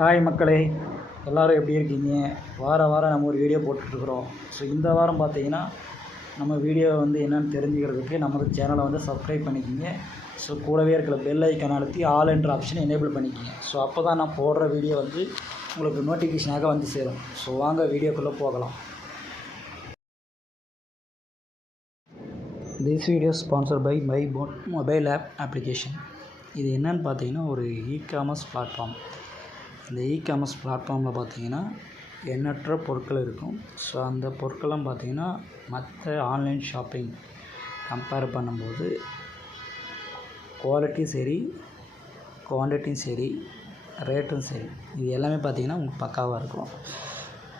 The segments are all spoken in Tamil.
ஹாய் மக்களே, எல்லோரும் எப்படி இருக்கீங்க? வாரம் நம்ம ஒரு வீடியோ போட்டுட்ருக்குறோம். ஸோ இந்த வாரம் பார்த்தீங்கன்னா நம்ம வீடியோ என்னென்னு தெரிஞ்சுக்கிறதுக்கு நமது சேனலை சப்ஸ்கிரைப் பண்ணிக்கிங்க. ஸோ கூடவே இருக்கிற பெல் ஐக்கான் அழுத்தி ஆல் என்ற ஆப்ஷனை எனேபிள் பண்ணிக்கிங்க. ஸோ அப்போ தான் நான் போடுற வீடியோ உங்களுக்கு நோட்டிஃபிகேஷனாக சேரும். ஸோ வாங்க வீடியோக்குள்ளே போகலாம். This video sponsor by my mobile app application. இது என்னென்னு பார்த்தீங்கன்னா ஒரு இ-காமர்ஸ் பிளாட்ஃபார்ம். இந்த இ-காமர்ஸ் பிளாட்ஃபார்மில் பார்த்தீங்கன்னா எண்ணற்ற பொருட்கள் இருக்கும். ஸோ அந்த பொருட்கள்லாம் பார்த்தீங்கன்னா மற்ற ஆன்லைன் ஷாப்பிங் கம்பேர் பண்ணும்போது குவாலிட்டியும் சரி, குவான்டிட்டியும் சரி, ரேட்டும் சரி, இது எல்லாமே பார்த்தீங்கன்னா உங்களுக்கு பக்காவாக இருக்கும்.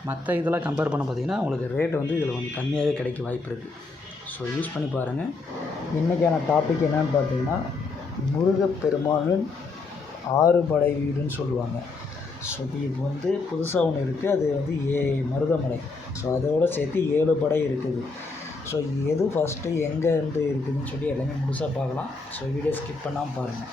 மற்ற இதெல்லாம் கம்பேர் பண்ண பார்த்தீங்கன்னா உங்களுக்கு ரேட் இதில் கம்மியாகவே கிடைக்க வாய்ப்பு இருக்குது. ஸோ யூஸ் பண்ணி பாருங்கள். இன்றைக்கான டாபிக் என்னென்னு பார்த்தீங்கன்னா முருகப்பெருமானின் 6 படை வீடுன்னு சொல்லுவாங்க. ஸோ இது புதுசாக ஒன்று இருக்குது. அது மருதமலை. ஸோ அதோடு சேர்த்து 7 படை இருக்குது. ஸோ எது ஃபஸ்ட்டு எங்கே இருக்குதுன்னு சொல்லி எல்லாமே முழுசாக பார்க்கலாம். ஸோ வீடியோ ஸ்கிப் பண்ணாமல் பாருங்கள்.